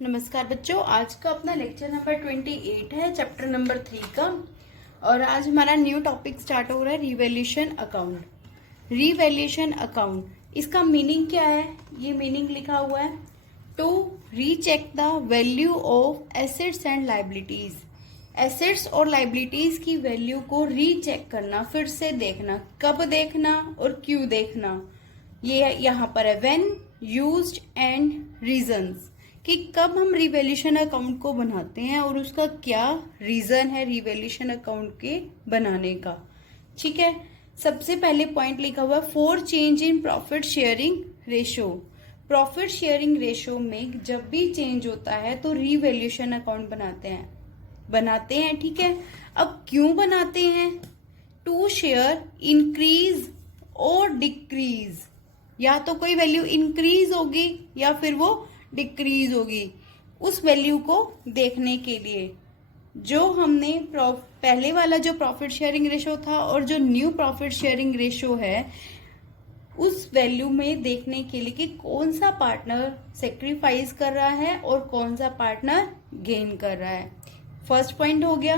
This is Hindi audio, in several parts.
नमस्कार बच्चों, आज का अपना लेक्चर नंबर 28 है, चैप्टर नंबर 3 का। और आज हमारा न्यू टॉपिक स्टार्ट हो रहा है, रिवैल्यूएशन अकाउंट। रिवैल्यूएशन अकाउंट, इसका मीनिंग क्या है? ये मीनिंग लिखा हुआ है, to recheck the value of assets and liabilities. Assets और लाइबिलिटीज की वैल्यू को रीचेक करना, फिर से देखना। कब देखना और क्यों देखना, ये यहाँ पर है। व्हेन यूज्ड एंड रीजंस, कि कब हम रिवैल्यूएशन अकाउंट को बनाते हैं और उसका क्या रीजन है रिवैल्यूएशन अकाउंट के बनाने का। ठीक है, सबसे पहले पॉइंट लिखा हुआ है, for change in profit sharing ratio. Profit sharing ratio में जब भी चेंज होता है तो रिवैल्यूएशन अकाउंट बनाते हैं। ठीक है, अब क्यों बनाते हैं? टू शेयर इंक्रीज और डिक्रीज, या तो कोई वैल्यू इंक्रीज होगी या फिर वो डिक्रीज होगी, उस वैल्यू को देखने के लिए। जो हमने पहले वाला जो प्रॉफिट शेयरिंग रेशो था और जो न्यू प्रॉफिट शेयरिंग रेशो है, उस वैल्यू में देखने के लिए कि कौन सा पार्टनर सेक्रीफाइस कर रहा है और कौन सा पार्टनर गेन कर रहा है। फर्स्ट पॉइंट हो गया,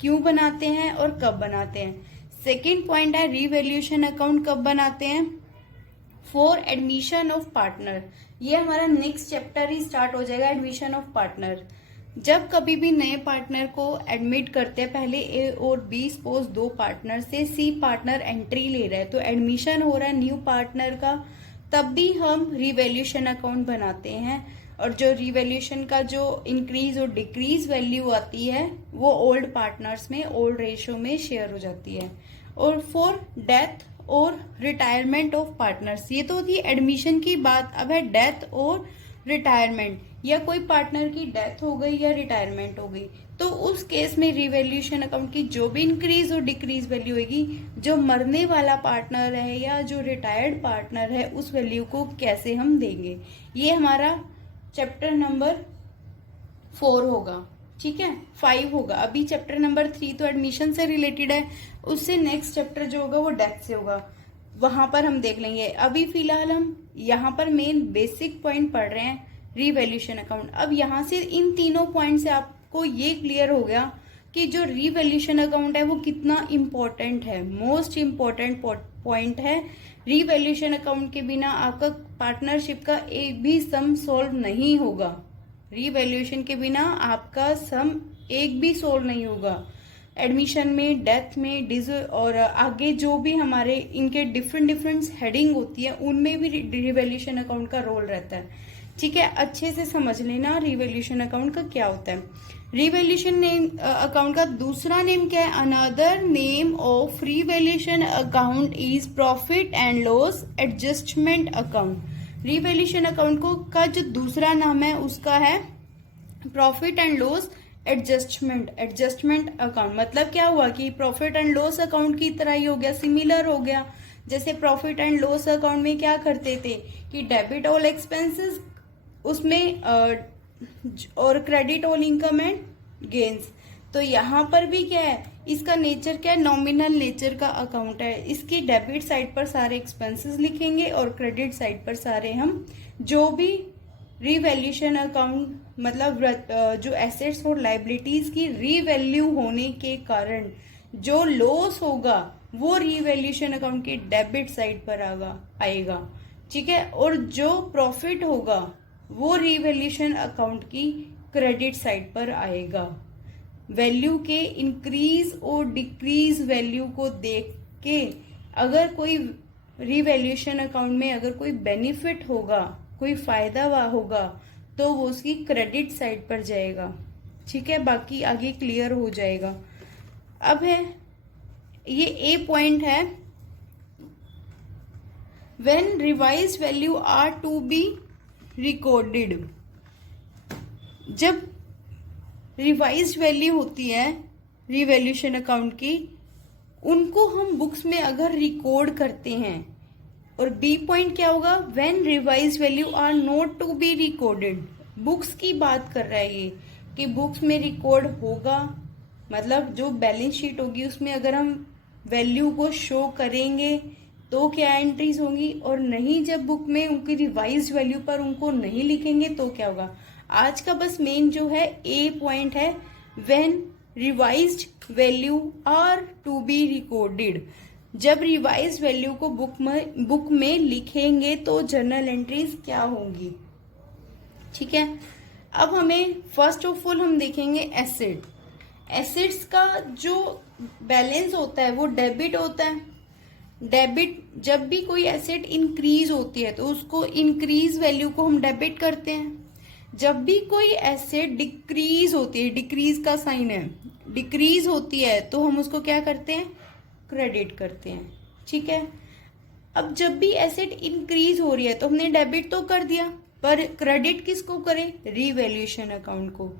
क्यों बनाते हैं और कब बनाते हैं। सेकेंड पॉइंट है, रिवैल्यूएशन अकाउंट कब बनाते हैं? For admission of partner. ये हमारा नेक्स्ट चैप्टर ही स्टार्ट हो जाएगा, एडमिशन ऑफ पार्टनर। जब कभी भी नए पार्टनर को एडमिट करते हैं, पहले ए और बी सपोज दो पार्टनर से सी पार्टनर एंट्री ले रहा है, तो एडमिशन हो रहा है न्यू पार्टनर का, तब भी हम रिवैल्यूएशन अकाउंट बनाते हैं। और जो रिवैल्यूएशन का जो इंक्रीज और डिक्रीज वैल्यू आती है वो ओल्ड पार्टनर्स में, ओल्ड रेशो में शेयर हो जाती है। और फॉर डेथ और रिटायरमेंट ऑफ पार्टनर्स, ये तो थी एडमिशन की बात। अब है डेथ और रिटायरमेंट, या कोई पार्टनर की डेथ हो गई या रिटायरमेंट हो गई, तो उस केस में रिवैल्यूएशन अकाउंट की जो भी इंक्रीज और डिक्रीज वैल्यू होगी, जो मरने वाला पार्टनर है या जो रिटायर्ड पार्टनर है, उस वैल्यू को कैसे हम देंगे, ये हमारा चैप्टर नंबर 4 होगा। ठीक है, 5 होगा। अभी चैप्टर नंबर 3 तो एडमिशन से रिलेटेड है, उससे नेक्स्ट चैप्टर जो होगा वो डेथ से होगा, वहां पर हम देख लेंगे। अभी फिलहाल हम यहाँ पर मेन बेसिक पॉइंट पढ़ रहे हैं, रिवैल्यूएशन अकाउंट। अब यहाँ से इन तीनों पॉइंट से आपको ये क्लियर हो गया कि जो रिवैल्यूएशन अकाउंट है वो कितना इम्पोर्टेंट है, मोस्ट इम्पोर्टेंट पॉइंट है। रिवैल्यूएशन अकाउंट के बिना आपका पार्टनरशिप का एक भी सम सॉल्व नहीं होगा। रिवैल्यूएशन के बिना आपका सम एक भी सोल्व नहीं होगा। एडमिशन में, डेथ में, और आगे जो भी हमारे इनके डिफरेंट हेडिंग होती है, उनमें भी रिवैल्यूएशन अकाउंट का रोल रहता है। ठीक है, अच्छे से समझ लेना रिवैल्यूएशन अकाउंट का क्या होता है। रिवैल्यूएशन अकाउंट का दूसरा नेम क्या है? Another name of revaluation account is profit and loss adjustment account. Revaluation account को का जो दूसरा नाम है उसका है profit and loss adjustment account. मतलब क्या हुआ कि प्रॉफिट एंड लॉस अकाउंट की तरह ही हो गया, सिमिलर हो गया। जैसे प्रॉफिट एंड लॉस अकाउंट में क्या करते थे कि डेबिट ऑल एक्सपेंसेस उसमें और credit all income and gains. तो यहाँ पर भी क्या है, इसका नेचर क्या है? नॉमिनल नेचर का अकाउंट है। इसकी डेबिट साइड पर सारे एक्सपेंसेस लिखेंगे और क्रेडिट साइड पर सारे हम जो भी रिवैल्यूएशन अकाउंट, मतलब जो एसेट्स और लाइबिलिटीज की रीवैल्यू होने के कारण जो लॉस होगा वो रिवैल्यूएशन अकाउंट के डेबिट साइड पर आएगा। ठीक है, और जो प्रॉफिट होगा वो रिवैल्यूएशन अकाउंट की क्रेडिट साइड पर आएगा। वैल्यू के इंक्रीज और डिक्रीज वैल्यू को देख के अगर कोई रिवैल्यूएशन अकाउंट में अगर कोई बेनिफिट होगा, कोई फायदा होगा, तो वो उसकी क्रेडिट साइड पर जाएगा। ठीक है, बाकी आगे क्लियर हो जाएगा। अब है ये ए पॉइंट है, when revised value are to be recorded. जब रिवाइज्ड वैल्यू होती है रिवैल्यूएशन अकाउंट की, उनको हम बुक्स में अगर रिकॉर्ड करते हैं। और बी पॉइंट क्या होगा? When revised value are not to be recorded. Books की बात कर रहा है ये कि बुक्स में रिकॉर्ड होगा, मतलब जो बैलेंस शीट होगी उसमें अगर हम वैल्यू को शो करेंगे तो क्या एंट्रीज होंगी, और नहीं जब बुक में उनकी रिवाइज्ड वैल्यू पर उनको नहीं लिखेंगे तो क्या होगा। आज का बस मेन जो है ए पॉइंट है, when revised value are to be recorded. जब रिवाइज्ड वैल्यू को बुक में लिखेंगे तो जर्नल एंट्रीज क्या होंगी। ठीक है, अब हमें फर्स्ट ऑफ ऑल हम देखेंगे एसेट। एसेट्स का जो बैलेंस होता है वो डेबिट होता है। डेबिट, जब भी कोई एसेट इंक्रीज होती है तो उसको इंक्रीज वैल्यू को हम डेबिट करते हैं। जब भी कोई एसेट डिक्रीज होती है, डिक्रीज का साइन है, डिक्रीज होती है तो हम उसको क्या करते हैं, क्रेडिट करते हैं। ठीक है, अब जब भी एसेट इंक्रीज हो रही है तो हमने डेबिट तो कर दिया, पर क्रेडिट किसको करें, रीवैल्यूएशन अकाउंट को।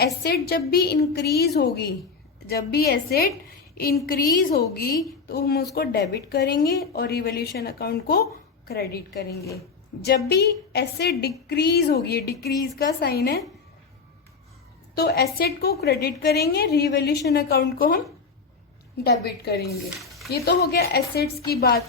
एसेट जब भी इंक्रीज होगी, जब भी एसेट इंक्रीज होगी तो हम उसको डेबिट करेंगे और रिवैल्यूएशन अकाउंट को क्रेडिट करेंगे। जब भी एसेट डिक्रीज होगी, डिक्रीज का साइन है, तो एसेट को क्रेडिट करेंगे, रिवैल्यूएशन अकाउंट को हम डेबिट करेंगे। ये तो हो गया एसेट्स की बात।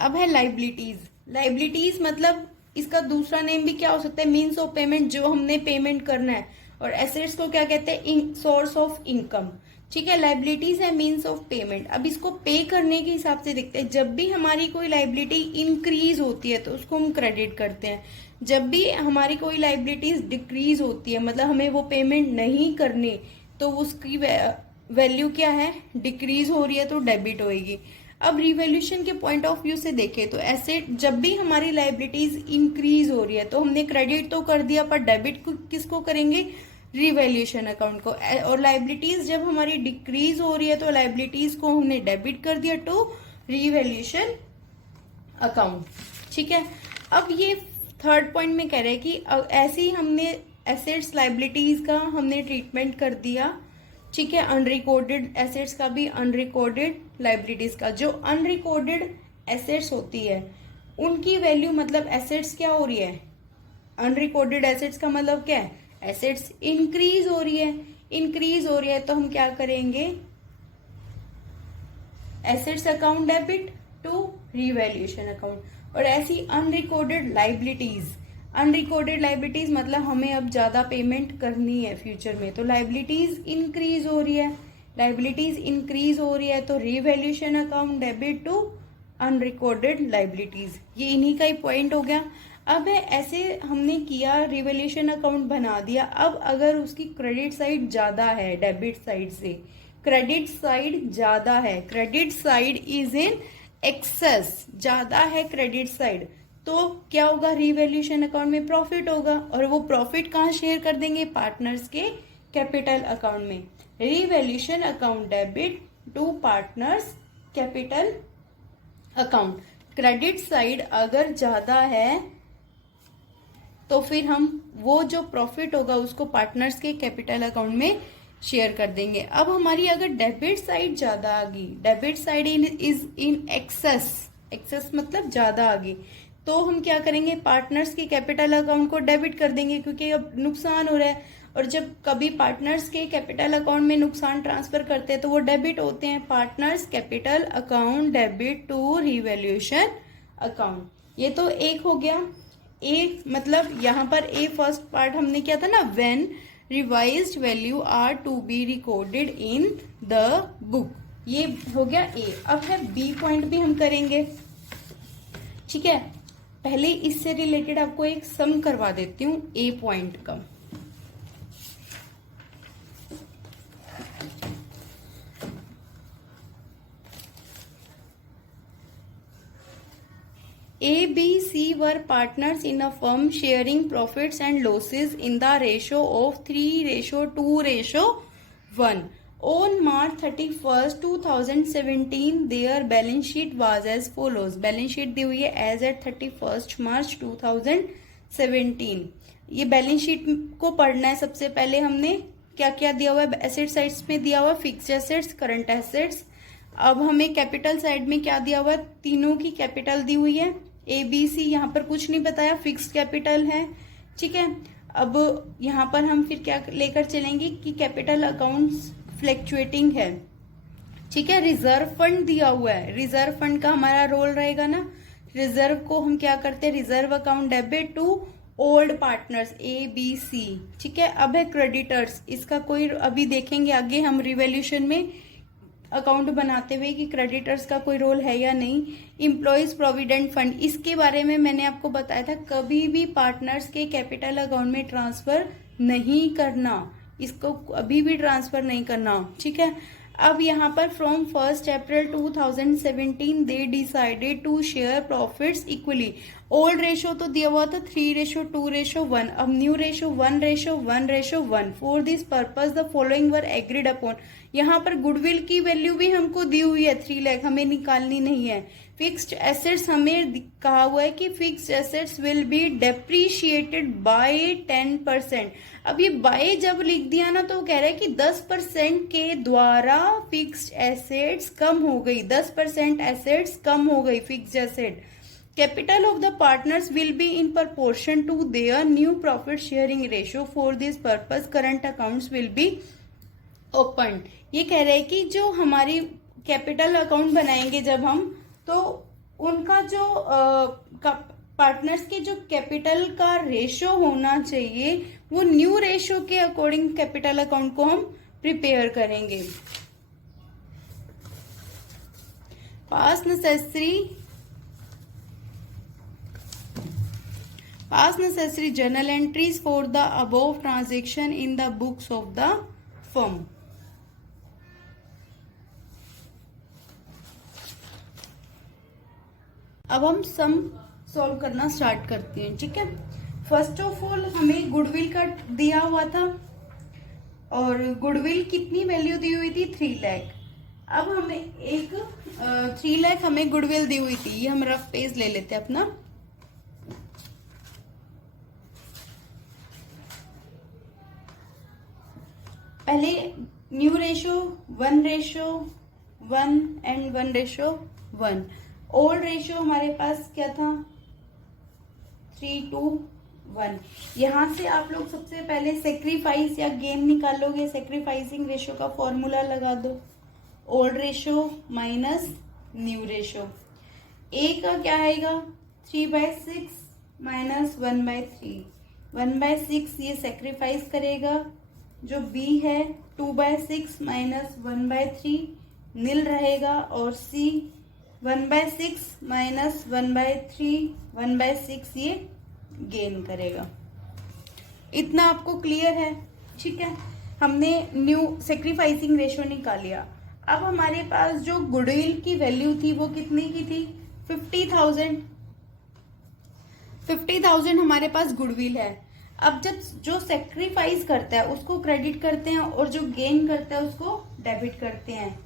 अब है लाइबिलिटीज। लाइबिलिटीज मतलब इसका दूसरा नेम भी क्या हो सकता है, मीन्स ऑफ पेमेंट, जो हमने पेमेंट करना है। और एसेट्स को क्या कहते हैं, सोर्स ऑफ इनकम। ठीक है, लाइबिलिटीज है मीन्स ऑफ पेमेंट। अब इसको पे करने के हिसाब से देखते हैं। जब भी हमारी कोई लाइबिलिटी इंक्रीज होती है तो उसको हम क्रेडिट करते हैं। जब भी हमारी कोई लाइबिलिटीज डिक्रीज होती है, मतलब हमें वो पेमेंट नहीं करनी, तो उसकी वैल्यू क्या है, डिक्रीज हो रही है तो डेबिट होएगी। अब रिवैल्यूएशन के पॉइंट ऑफ व्यू से देखें तो एसेट, जब भी हमारी लाइबिलिटीज इंक्रीज हो रही है तो हमने क्रेडिट तो कर दिया, पर डेबिट किसको करेंगे, रिवैल्यूएशन अकाउंट को। और लाइबिलिटीज जब हमारी डिक्रीज हो रही है तो लाइबिलिटीज को हमने डेबिट कर दिया टू रिवैल्यूएशन अकाउंट। ठीक है, अब ये थर्ड पॉइंट में कह रहे हैं कि ऐसे ही हमने एसेट्स लाइबिलिटीज का हमने ट्रीटमेंट कर दिया। ठीक है, अनरिकॉर्डेड एसेट्स का भी, अनरिकॉर्डेड लाइबिलिटीज का। जो अनरिकॉर्डेड एसेट्स होती है उनकी वैल्यू, मतलब एसेट्स क्या हो रही है, अनरिकॉर्डेड एसेट्स का मतलब क्या है, एसेट्स इंक्रीज हो रही है। इंक्रीज हो रही है तो हम क्या करेंगे, assets account debit to revaluation account. और ऐसी अनरिकॉर्डेड लाइबिलिटीज, अनरिकॉर्डेड लाइबिलिटीज मतलब हमें अब ज्यादा पेमेंट करनी है फ्यूचर में, तो लाइबिलिटीज इंक्रीज हो रही है। लाइबिलिटीज इंक्रीज हो रही है तो revaluation account debit to unrecorded liabilities. ये इन्हीं का ही पॉइंट हो गया। अब है ऐसे हमने किया, रिवैल्यूएशन अकाउंट बना दिया। अब अगर उसकी क्रेडिट साइड ज्यादा है डेबिट साइड से, क्रेडिट साइड ज्यादा है, credit side is in access, ज्यादा है क्रेडिट साइड, तो क्या होगा, रिवैल्यूएशन अकाउंट में प्रॉफिट होगा। और वो प्रॉफिट कहाँ शेयर कर देंगे, पार्टनर्स के कैपिटल अकाउंट में। Revaluation account debit to partners capital account. Credit side अगर ज्यादा है तो फिर हम वो जो प्रॉफिट होगा उसको पार्टनर्स के कैपिटल अकाउंट में शेयर कर देंगे। अब हमारी अगर डेबिट साइड ज्यादा आ गई, debit side is in excess, excess मतलब ज्यादा आ गई, तो हम क्या करेंगे, पार्टनर्स के कैपिटल अकाउंट को डेबिट कर देंगे, क्योंकि अब नुकसान हो रहा है। और जब कभी पार्टनर्स के कैपिटल अकाउंट में नुकसान ट्रांसफर करते हैं तो वो डेबिट होते हैं। Partners capital account debit to revaluation account. ये तो एक हो गया। ए मतलब यहाँ पर ए फर्स्ट पार्ट हमने किया था ना, when revised value are to be recorded in the book, ये हो गया ए। अब है बी पॉइंट भी हम करेंगे। ठीक है, पहले इससे रिलेटेड आपको एक सम करवा देती हूँ ए पॉइंट का। A, B, C were partners in a firm sharing profits and losses in the ratio of 3:2:1. On March 31st, 2017, their balance sheet was as follows. Balance sheet दी हुई है as at 31st March 2017. ये बैलेंस शीट को पढ़ना है। सबसे पहले हमने क्या क्या दिया हुआ है, एसेट साइड्स में दिया हुआ फिक्स्ड एसेट्स, करंट एसेट्स। अब हमें कैपिटल साइड में क्या दिया हुआ है, तीनों की कैपिटल दी हुई है। ए बी सी यहाँ पर कुछ नहीं बताया, फिक्स्ड कैपिटल है। ठीक है, अब यहाँ पर हम फिर क्या लेकर चलेंगे कि कैपिटल अकाउंट्स फ्लैक्चुएटिंग है, ठीक है। रिजर्व फंड दिया हुआ है, रिजर्व फंड का हमारा रोल रहेगा ना, रिजर्व को हम क्या करते हैं, reserve account debit to old partners ABC। ठीक है। अब है क्रेडिटर्स, इसका कोई अभी देखेंगे आगे हम रिवॉल्यूशन में अकाउंट बनाते हुए कि क्रेडिटर्स का कोई रोल है या नहीं। इम्प्लॉयज प्रोविडेंट फंड, इसके बारे में मैंने आपको बताया था, कभी भी पार्टनर्स के कैपिटल अकाउंट में ट्रांसफर नहीं करना, इसको अभी भी ट्रांसफर नहीं करना। ठीक है। अब यहाँ पर from 1 April 2017 they decided to share profits equally. Old ratio तो दिया हुआ था 3:2:1, अब new ratio 1:1:1। For this purpose the following were agreed upon. यहाँ पर गुडविल की वैल्यू भी हमको दी हुई है 3 लाख, हमें निकालनी नहीं है। फिक्स्ड एसेट्स हमें कहा हुआ है कि fixed assets will be depreciated by 10%। अब ये बाय जब लिख दिया ना तो वो कह रहा है कि 10% के द्वारा फिक्स्ड एसेट्स कम हो गई, 10% एसेट्स कम हो गई fixed asset. Capital of the partners will be in proportion to their new profit sharing ratio. For this purpose current accounts will be open. ये कह रहे हैं कि जो हमारी कैपिटल अकाउंट बनाएंगे जब हम, तो उनका जो पार्टनर्स के जो कैपिटल का रेशो होना चाहिए वो न्यू रेशो के अकॉर्डिंग कैपिटल अकाउंट को हम प्रिपेयर करेंगे। पास necessary journal entries for the above transaction in the books of the firm. अब हम सम सॉल्व करना स्टार्ट करते हैं। ठीक है। फर्स्ट ऑफ ऑल हमें गुडविल का दिया हुआ था और गुडविल कितनी वैल्यू दी हुई थी, 3 लाख। अब हमें एक 3 लाख हमें गुडविल दी हुई थी, ये हम रफ पेज ले लेते हैं अपना। पहले new ratio 1:1 and 1:1। Old ratio हमारे पास क्या था, 3:1। यहां से आप लोग सबसे पहले सेक्रीफाइस या गेन निकालोगे, सेक्रीफाइसिंग रेशो का फॉर्मूला लगा दो, old ratio minus new ratio. A का क्या आएगा, 3/6 माइनस 1/3। 1/6 ये सेक्रीफाइस करेगा, जो बी है 2/6 माइनस 1/3 नील रहेगा, और सी 1/6 माइनस 1/3 1/6 ये गेन करेगा। इतना आपको क्लियर है। ठीक है। हमने न्यू सेक्रीफाइसिंग रेशो निकाल लिया। अब हमारे पास जो गुडविल की वैल्यू थी वो कितनी की थी, 50,000। 50,000 हमारे पास गुडविल है। अब जब जो सेक्रीफाइस करता है उसको क्रेडिट करते हैं और जो गेन करता है उसको डेबिट करते हैं।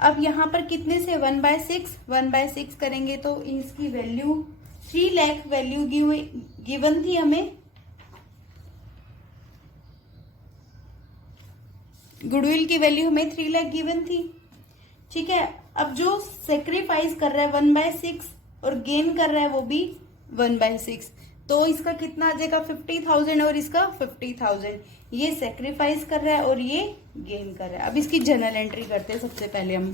अब यहाँ पर कितने से 1/6 करेंगे तो इसकी वैल्यू 3 लाख वैल्यू गिवन थी हमें, गुडविल की वैल्यू हमें 3 लाख गिवन थी। ठीक है। अब जो सेक्रीफाइस कर रहा है 1/6 और गेन कर रहा है वो भी 1/6, तो इसका कितना आ जाएगा 50,000 और इसका 50,000। ये सेक्रीफाइस कर रहा है और ये गेन कर रहा है। अब इसकी जर्नल एंट्री करते हैं सबसे पहले हम।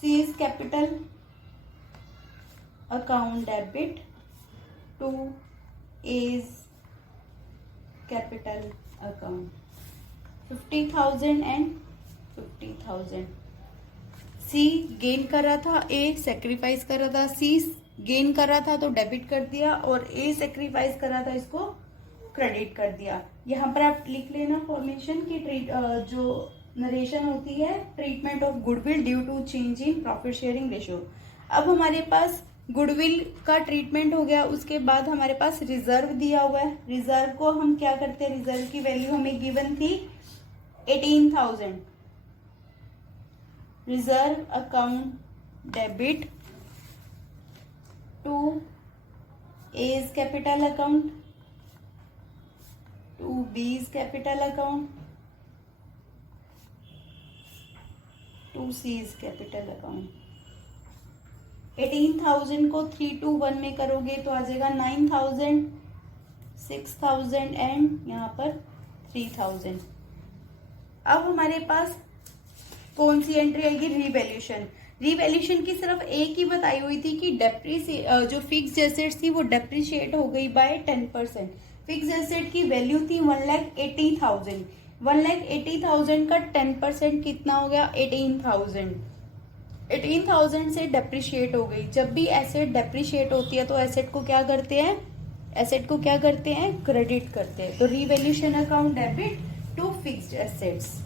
C is capital account debit to is capital account 50,000 and 50,000। C gain कर रहा था, ए सेक्रीफाइस कर रहा था। सी गेन कर रहा था तो डेबिट कर दिया, और ए सेक्रीफाइस कर रहा था इसको क्रेडिट कर दिया। यहाँ पर आप लिख लेना फॉर्मेशन की जो नरेशन होती है, treatment of goodwill due to change in profit sharing ratio. अब हमारे पास गुडविल का ट्रीटमेंट हो गया, उसके बाद हमारे पास रिजर्व दिया हुआ है। रिजर्व को हम क्या करते हैं, रिजर्व की वैल्यू हमें गिवन थी 18,000। Reserve account debit to A's capital account to B's capital account to C's capital account. 18,000 को 3 to 1 में करोगे तो आ जाएगा 9,000। 6,000 एंड यहाँ पर 3,000। अब हमारे पास कौन सी एंट्री आएगी? रीवैल्यूएशन। रीवैल्यूएशन की सिर्फ एक ही बताई हुई थी कि जो फिक्स्ड एसेट्स थी वो डेप्रिशिएट हो गई बाय 10%। फिक्स्ड एसेट की वैल्यू थी 1,80,000। 1,80,000 का 10% कितना हो गया? 18,000। 18,000 से डेप्रिशिएट हो गई। जब भी एसेट डेप्रिशिएट होती है तो एसेट को क्या करते हैं? एसेट को क्या करते हैं? क्रेडिट करते हैं। तो revaluation account debit to fixed assets.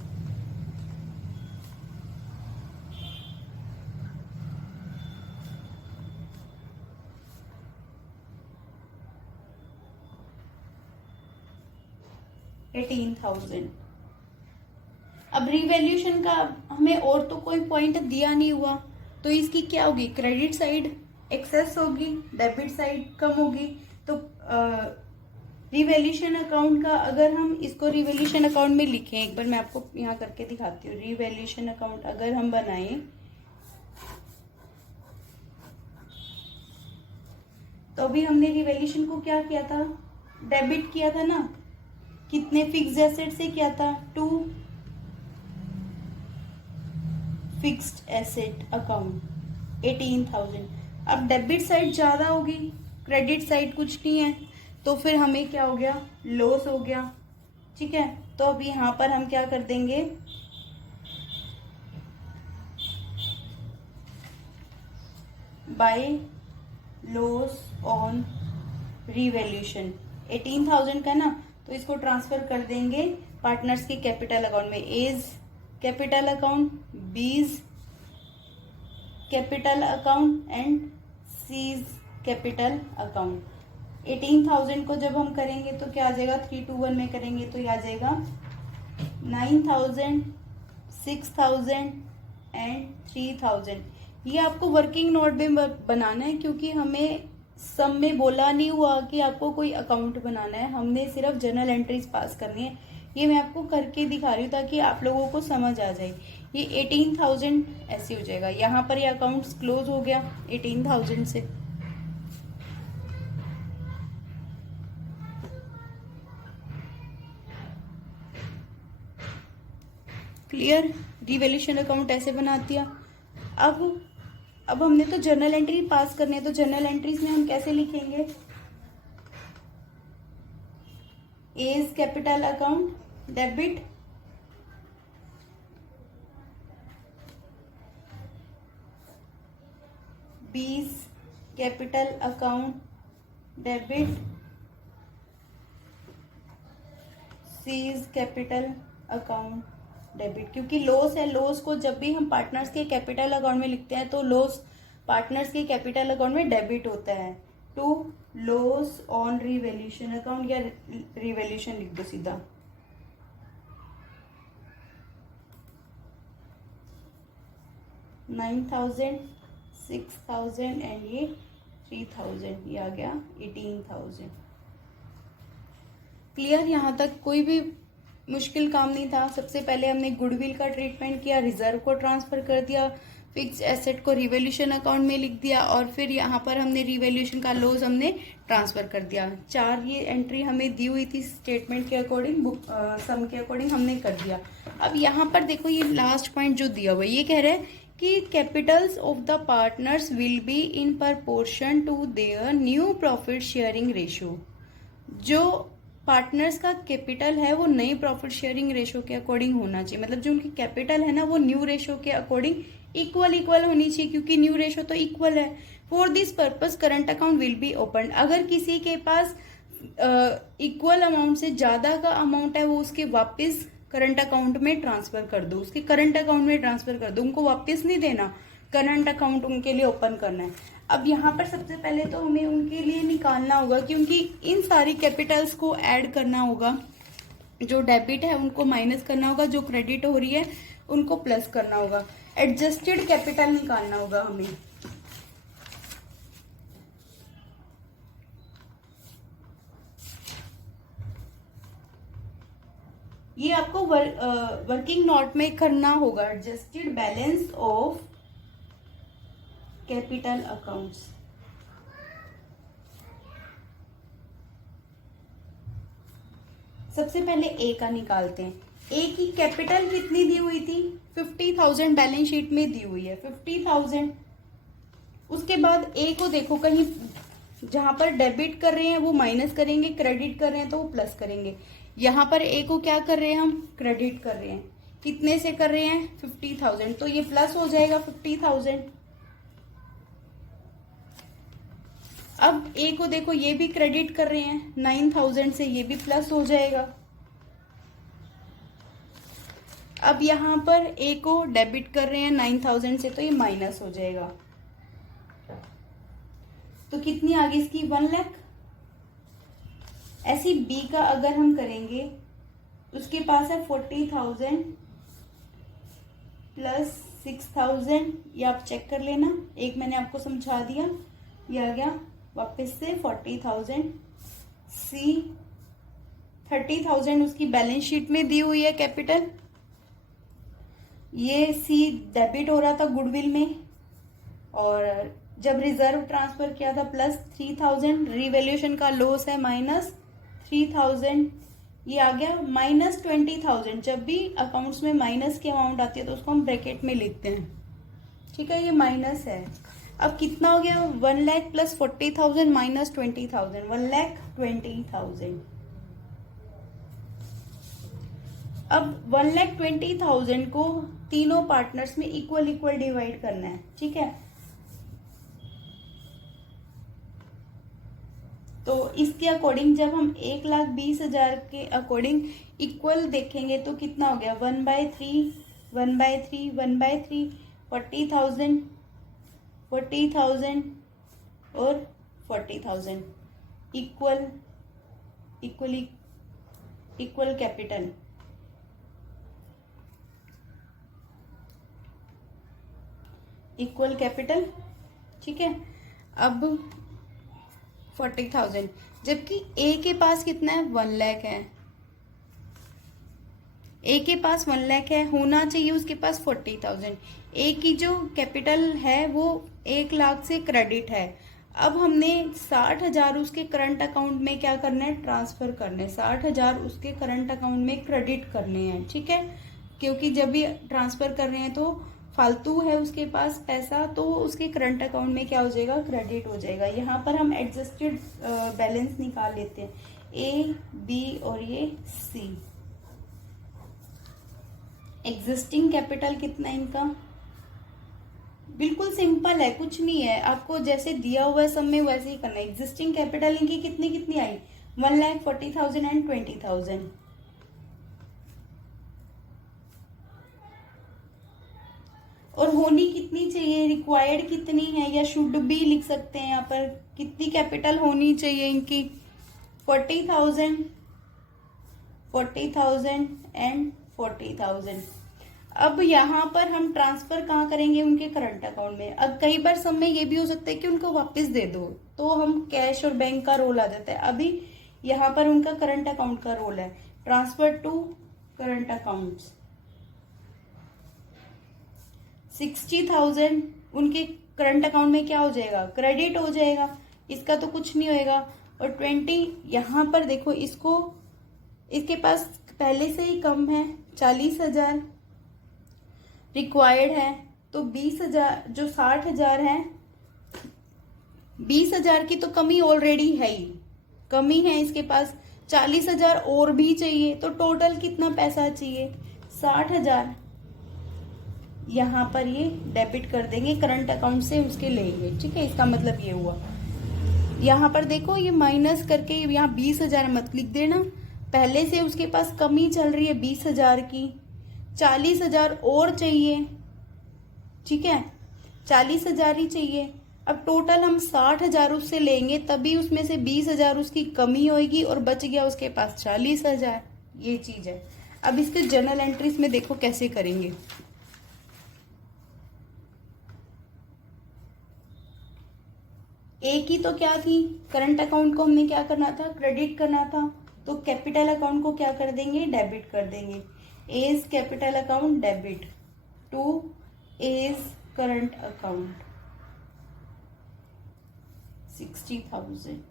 $18,000। अब रीवैल्यूएशन का हमें और तो कोई पॉइंट दिया नहीं हुआ, तो इसकी क्या होगी? क्रेडिट साइड एक्सेस होगी, डेबिट साइड कम होगी। तो रीवैल्यूएशन अकाउंट का अगर हम इसको रीवैल्यूएशन अकाउंट में लिखें, एक बार मैं आपको यहाँ करके दिखाती हूँ। रीवैल्यूएशन अकाउंट अगर हम बनाएं तो अभी हमने रीवैल्यूएशन को क्या किया था? डेबिट किया था ना। कितने? फिक्स्ड एसेट से किया था? 2 फिक्स्ड एसेट अकाउंट 18,000। अब डेबिट साइड ज्यादा होगी, क्रेडिट साइड कुछ नहीं है, तो फिर हमें क्या हो गया? लॉस हो गया। ठीक है, तो अब यहां पर हम क्या कर देंगे? बाय लॉस ऑन रीवैल्यूएशन 18,000 का ना, तो इसको ट्रांसफर कर देंगे पार्टनर्स के कैपिटल अकाउंट में। A's capital account, B's capital account and C's capital account. 18,000 को जब हम करेंगे तो क्या आ जाएगा? 3 to 1 में करेंगे तो ये आ जाएगा 9,000, 6,000 एंड 3,000। ये आपको वर्किंग नोट में बनाना है, क्योंकि हमें सब में बोला नहीं हुआ कि आपको कोई अकाउंट बनाना है। हमने सिर्फ जर्नल एंट्रीज पास करनी है। ये मैं आपको करके दिखा रही हूँ ताकि आप लोगों को समझ आ जाए। ये 18,000 ऐसे हो जाएगा। यहाँ पर ये अकाउंट्स क्लोज हो गया 18,000 से। क्लियर? रिवैल्यूएशन अकाउंट ऐसे बना दिया। अब हमने तो जर्नल एंट्री पास करने है, तो जर्नल एंट्रीज में हम कैसे लिखेंगे? A's capital account debit, B's capital account debit, C's capital account debit. क्योंकि लॉस है, लॉस को जब भी हम पार्टनर्स के कैपिटल अकाउंट में लिखते हैं तो लॉस पार्टनर्स के कैपिटल अकाउंट में डेबिट होता है। To loss on revaluation account, या रिवैल्यूएशन लिख दो सीधा। $9,000, 6,000 एंड ये 3,000, ये आ गया 18,000। क्लियर? यहाँ तक कोई भी मुश्किल काम नहीं था। सबसे पहले हमने गुडविल का ट्रीटमेंट किया, रिजर्व को ट्रांसफर कर दिया, फिक्स एसेट को रिवैल्यूएशन अकाउंट में लिख दिया, और फिर यहाँ पर हमने रिवैल्यूएशन का लॉस हमने ट्रांसफर कर दिया। 4 ये एंट्री हमें दी हुई थी स्टेटमेंट के अकॉर्डिंग, सम के अकॉर्डिंग हमने कर दिया। अब यहाँ पर देखो ये लास्ट पॉइंट जो दिया हुआ है, ये कह रहा है कि capitals of the partners will be in proportion to their new profit sharing ratio. जो पार्टनर्स का कैपिटल है वो नई प्रॉफिट शेयरिंग रेशो के अकॉर्डिंग होना चाहिए। मतलब जो उनकी कैपिटल है ना वो न्यू रेशो के अकॉर्डिंग इक्वल होनी चाहिए, क्योंकि न्यू रेशो तो इक्वल है। For this purpose current account will be open. अगर किसी के पास इक्वल अमाउंट से ज्यादा का अमाउंट है वो उसके वापस करंट अकाउंट में ट्रांसफर कर दो, उसके करंट अकाउंट में ट्रांसफर कर दो, उनको वापस नहीं देना, करंट अकाउंट उनके लिए ओपन करना है। अब यहाँ पर सबसे पहले तो हमें उनके लिए निकालना होगा, क्योंकि इन सारी कैपिटल्स को ऐड करना होगा। जो डेबिट है उनको माइनस करना होगा, जो क्रेडिट हो रही है उनको प्लस करना होगा। एडजस्टेड कैपिटल निकालना होगा हमें। ये आपको वर्किंग नोट में करना होगा। Adjusted balance of capital accounts. सबसे पहले ए का निकालते हैं। ए की कैपिटल कितनी दी हुई थी? 50,000 बैलेंस शीट में दी हुई है, 50,000। उसके बाद ए को देखो, कहीं जहां पर डेबिट कर रहे हैं वो माइनस करेंगे, क्रेडिट कर रहे हैं तो वो प्लस करेंगे। यहां पर ए को क्या कर रहे हैं हम? क्रेडिट कर रहे हैं। कितने से कर रहे हैं? 50,000, तो ये प्लस हो जाएगा 50,000। अब ए को देखो, ये भी क्रेडिट कर रहे हैं 9,000 से, ये भी प्लस हो जाएगा। अब यहां पर ए को डेबिट कर रहे हैं 9,000 से, तो ये माइनस हो जाएगा। तो कितनी आ गई इसकी? 1 लाख। ऐसी बी का अगर हम करेंगे, उसके पास है 40,000 प्लस 6,000, ये आप चेक कर लेना, एक मैंने आपको समझा दिया, ये आ गया वापस से 40,000। सी 30,000 उसकी बैलेंस शीट में दी हुई है कैपिटल, ये सी डेबिट हो रहा था गुडविल में, और जब रिजर्व ट्रांसफर किया था प्लस 3,000, रिवैल्यूएशन का लॉस है माइनस 3,000, ये आ गया माइनस 20,000। जब भी अकाउंट्स में माइनस की अमाउंट आती है तो उसको हम ब्रैकेट में लिखते हैं, ठीक है, ये माइनस है। अब कितना हो गया? 1 लाख प्लस 40,000 माइनस 20,000, 1,20,000। अब 1,20,000 को तीनों पार्टनर्स में इक्वल इक्वल डिवाइड करना है, ठीक है। तो इसके अकॉर्डिंग जब हम 1,20,000 के अकॉर्डिंग इक्वल देखेंगे तो कितना हो गया? 1/3, 1/3, 1/3, 40,000, 40,000 और 40,000, equal equal equal capital. Equal capital, ठीक है। अब 40,000, जबकि ए के पास कितना है? 1 लाख है। ए के पास 1 लाख है, होना चाहिए उसके पास 40,000। ए की जो कैपिटल है वो 1 लाख से क्रेडिट है। अब हमने 60,000 उसके करंट अकाउंट में क्या करना है? ट्रांसफर करने हैं। 60,000 उसके करंट अकाउंट में क्रेडिट करने हैं, ठीक है, क्योंकि जब भी ट्रांसफर कर रहे हैं तो फालतू है उसके पास पैसा, तो उसके करंट अकाउंट में क्या हो जाएगा? क्रेडिट हो जाएगा। यहाँ पर हम एडजस्टेड बैलेंस निकाल लेते हैं, ए, बी और ये सी। एग्जिस्टिंग कैपिटल कितना है इनका? बिल्कुल सिंपल है, कुछ नहीं है, आपको जैसे दिया हुआ है सब में वैसे ही करना है। एग्जिस्टिंग कैपिटल इनकी कितनी कितनी आई? 1,40,000 एंड 20,000। और होनी कितनी चाहिए? रिक्वायर्ड कितनी है, या शुड बी लिख सकते हैं यहाँ पर। कितनी कैपिटल होनी चाहिए इनकी? 40,000, 40,000 एंड 40,000। अब यहाँ पर हम ट्रांसफर कहाँ करेंगे? उनके करंट अकाउंट में। अब कई बार सब में ये भी हो सकता है कि उनको वापस दे दो, तो हम कैश और बैंक का रोल आ जाता है। अभी यहाँ पर उनका करंट अकाउंट का रोल है, ट्रांसफर टू करंट अकाउंट्स। 60,000 उनके करंट अकाउंट में क्या हो जाएगा? क्रेडिट हो जाएगा, इसका तो कुछ नहीं होएगा। और 20 यहाँ पर देखो, इसको इसके पास पहले से ही कम है, 40,000 रिक्वायर्ड है, तो 20,000 जो 60,000 है, 20,000 की तो कमी ऑलरेडी है ही, कमी है इसके पास। 40,000 और भी चाहिए, तो टोटल कितना पैसा चाहिए? 60,000। यहाँ पर ये डेबिट कर देंगे, करंट अकाउंट से उसके लेंगे, ठीक है, इसका मतलब ये हुआ। यहाँ पर देखो, ये माइनस करके यहाँ 20,000 मत लिख देना, पहले से उसके पास कमी चल रही है 20,000 की, 40,000 और चाहिए, ठीक है, 40,000 ही चाहिए। अब टोटल हम 60,000 उससे लेंगे, तभी उसमें से 20,000 उसकी कमी होगी और बच गया उसके पास 40,000। ये चीज है। अब इसके जर्नल एंट्रीज में देखो कैसे करेंगे। ए की तो क्या थी? करंट अकाउंट को हमने क्या करना था? क्रेडिट करना था, तो कैपिटल अकाउंट को क्या कर देंगे? डेबिट कर देंगे। A's capital account debit to A's current account 60,000।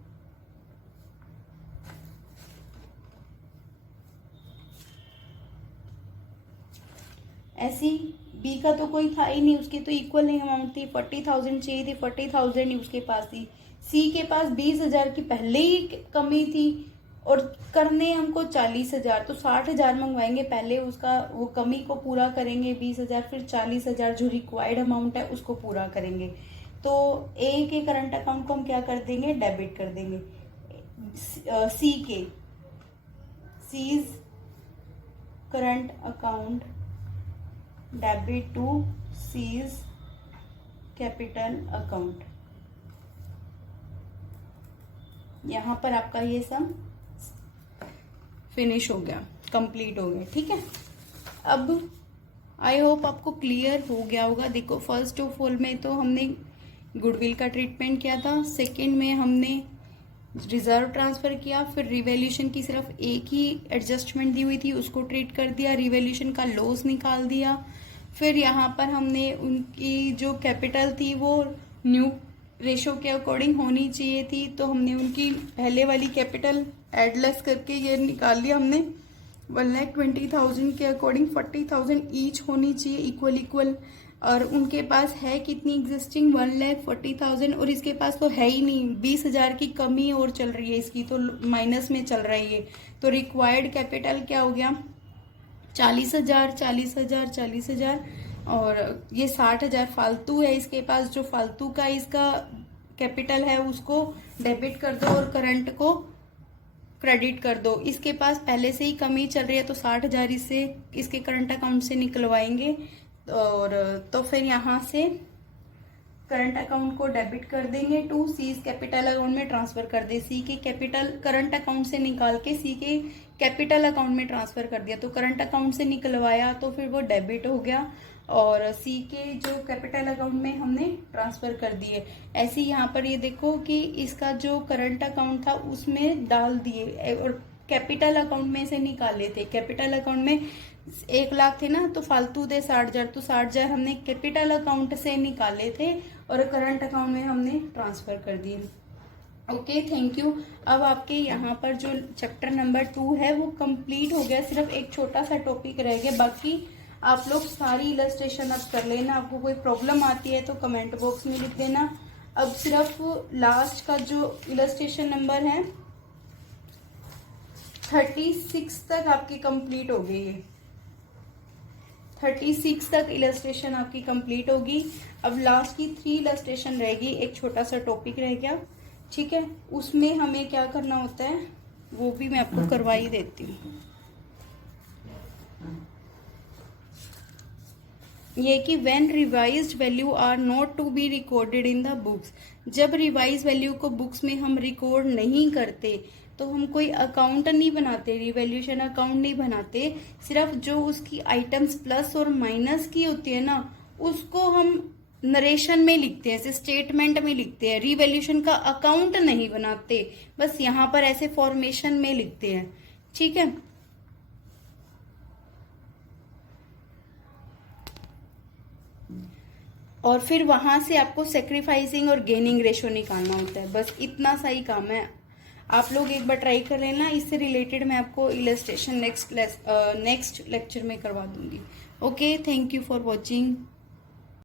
ऐसी बी का तो कोई था ही नहीं, उसकी तो इक्वल नहीं अमाउंट थी, 40,000 चाहिए थी, 40,000 ही उसके पास थी। सी के पास 20,000 की पहले ही कमी थी और करने हमको 40,000, तो 60,000 मंगवाएंगे पहले, उसका वो कमी को पूरा करेंगे 20,000, फिर 40,000 जो रिक्वायर्ड अमाउंट है उसको पूरा करेंगे। तो ए के करंट अकाउंट को हम क्या कर देंगे, डेबिट कर देंगे। सी के C's current account debit to C's capital account. यहां पर आपका ये सम फिनिश हो गया, कंप्लीट हो गया। ठीक है, अब आई होप आपको क्लियर हो गया होगा। देखो फर्स्ट ऑफ ऑल में तो हमने गुडविल का ट्रीटमेंट किया था, सेकंड में हमने रिजर्व ट्रांसफर किया, फिर रिवैल्यूएशन की सिर्फ एक ही एडजस्टमेंट दी हुई थी उसको ट्रीट कर दिया, रिवैल्यूएशन का लॉस निकाल दिया। फिर यहाँ पर हमने उनकी जो कैपिटल थी वो न्यू रेशो के अकॉर्डिंग होनी चाहिए थी, तो हमने उनकी पहले वाली कैपिटल एडलेस करके ये निकाल लिया हमने 1,20,000 के अकॉर्डिंग 40,000 ईच होनी चाहिए इक्वल इक्वल। और उनके पास है कितनी एग्जिस्टिंग 1,40,000 और इसके पास तो है ही नहीं, 20,000 की कमी और चल रही है, इसकी तो माइनस में चल रहा है ये। तो रिक्वायर्ड कैपिटल क्या हो गया 40,000 40,000 40,000 और ये 60,000 फालतू है इसके पास, जो फालतू का इसका कैपिटल है उसको डेबिट कर दो और करंट को क्रेडिट कर दो। इसके पास पहले से ही कमी चल रही है तो 60,000 इससे इसके करंट अकाउंट से निकलवाएंगे और तो फिर यहाँ से करंट अकाउंट को डेबिट कर देंगे टू सी कैपिटल अकाउंट में ट्रांसफर कर दे। सी के कैपिटल करंट अकाउंट से निकाल के सी के कैपिटल अकाउंट में ट्रांसफर कर दिया, तो करंट अकाउंट से निकलवाया तो फिर वो डेबिट हो गया और सी के जो कैपिटल अकाउंट में हमने ट्रांसफर कर दिए। ऐसे यहाँ पर ये देखो कि इसका जो करंट अकाउंट था उसमें डाल दिए और कैपिटल अकाउंट में से निकाले थे। कैपिटल अकाउंट में 1 लाख थे ना, तो फालतू दे 60,000, तो 60,000 हमने कैपिटल अकाउंट से निकाले थे और करंट अकाउंट में हमने ट्रांसफर कर दिए। Okay, thank you. अब आपके यहाँ पर जो चैप्टर नंबर 2 है वो कंप्लीट हो गया, सिर्फ एक छोटा सा टॉपिक रह गया, बाकी आप लोग सारी इलस्ट्रेशन अब कर लेना। आपको कोई प्रॉब्लम आती है तो कमेंट बॉक्स में लिख देना। अब सिर्फ लास्ट का जो इलस्ट्रेशन नंबर है 36 तक आपकी कंप्लीट हो गई है, 36 तक इलस्ट्रेशन आपकी कंप्लीट होगी। अब लास्ट की 3 इलस्ट्रेशन रहेगी, एक छोटा सा टॉपिक रह गया। ठीक है, उसमें हमें क्या करना होता है वो भी मैं आपको करवा ही देती हूँ। ये कि when revised value are not to be recorded in the books, जब रिवाइज वैल्यू को बुक्स में हम रिकॉर्ड नहीं करते तो हम कोई अकाउंट नहीं बनाते, रिवैल्यूएशन अकाउंट नहीं बनाते, सिर्फ जो उसकी आइटम्स प्लस और माइनस की होती है ना उसको हम नरेशन में लिखते हैं, ऐसे स्टेटमेंट में लिखते हैं। रिवैल्यूएशन का अकाउंट नहीं बनाते, बस यहाँ पर ऐसे फॉर्मेशन में लिखते हैं। ठीक है, और फिर वहां से आपको सेक्रीफाइसिंग और गेनिंग रेशो निकालना होता है, बस इतना सा ही काम है। आप लोग एक बार ट्राई कर लेना, इससे रिलेटेड मैं आपको इलस्ट्रेशन नेक्स्ट लेक्चर में करवा दूंगी। Okay, thank you for watching.